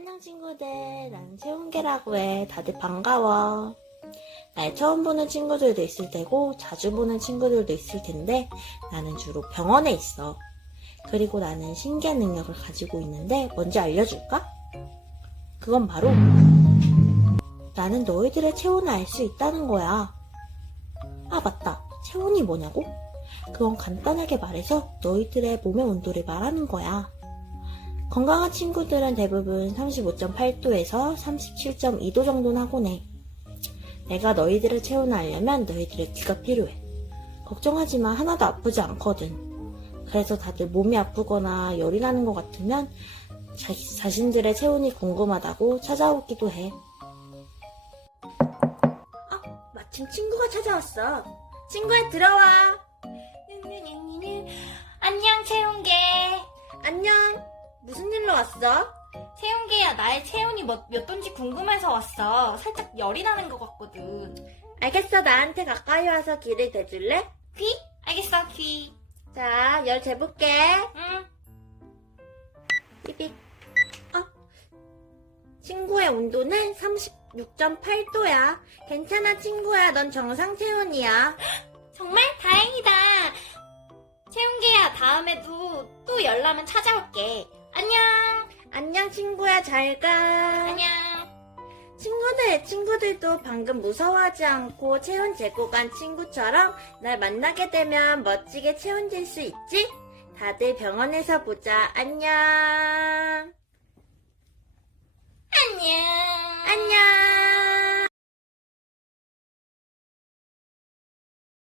안녕 친구들, 나는 채운개라고 해. 다들 반가워. 날 처음 보는 친구들도 있을 테고 자주 보는 친구들도 있을 텐데 나는 주로 병원에 있어. 그리고 나는 신기한 능력을 가지고 있는데 뭔지 알려줄까? 그건 바로 나는 너희들의 체온을 알 수 있다는 거야. 아 맞다. 체온이 뭐냐고? 그건 간단하게 말해서 너희들의 몸의 온도를 말하는 거야. 건강한 친구들은 대부분 35.8도에서 37.2도 정도 나곤 해. 내가 너희들의 체온을 알려면 너희들의 귀가 필요해. 걱정하지 마. 하나도 아프지 않거든. 그래서 다들 몸이 아프거나 열이 나는 것 같으면 자, 자신들의 체온이 궁금하다고 찾아오기도 해. 아, 마침 친구가 찾아왔어. 친구야, 들어와. 안녕 채용개 안녕. 무슨 일로 왔어? 채용개야 나의 체온이 몇, 몇 도인지 궁금해서 왔어 살짝 열이 나는 것 같거든 알겠어. 나한테 가까이 와서 귀를 대줄래? 귀? 알겠어 귀 자, 열 재볼게. 응. 삐빅. 어? 친구의 온도는 36.8도야. 괜찮아, 친구야. 넌 정상 체온이야. 정말 다행이다 채용개야 다음에도 또 열나면 찾아올게 안녕 친구야. 잘 가. 안녕 친구들, 친구들도 방금 무서워하지 않고 체온 재고 간 친구처럼 날 만나게 되면 멋지게 체온 잴 수 있지? 다들 병원에서 보자. 안녕 안녕.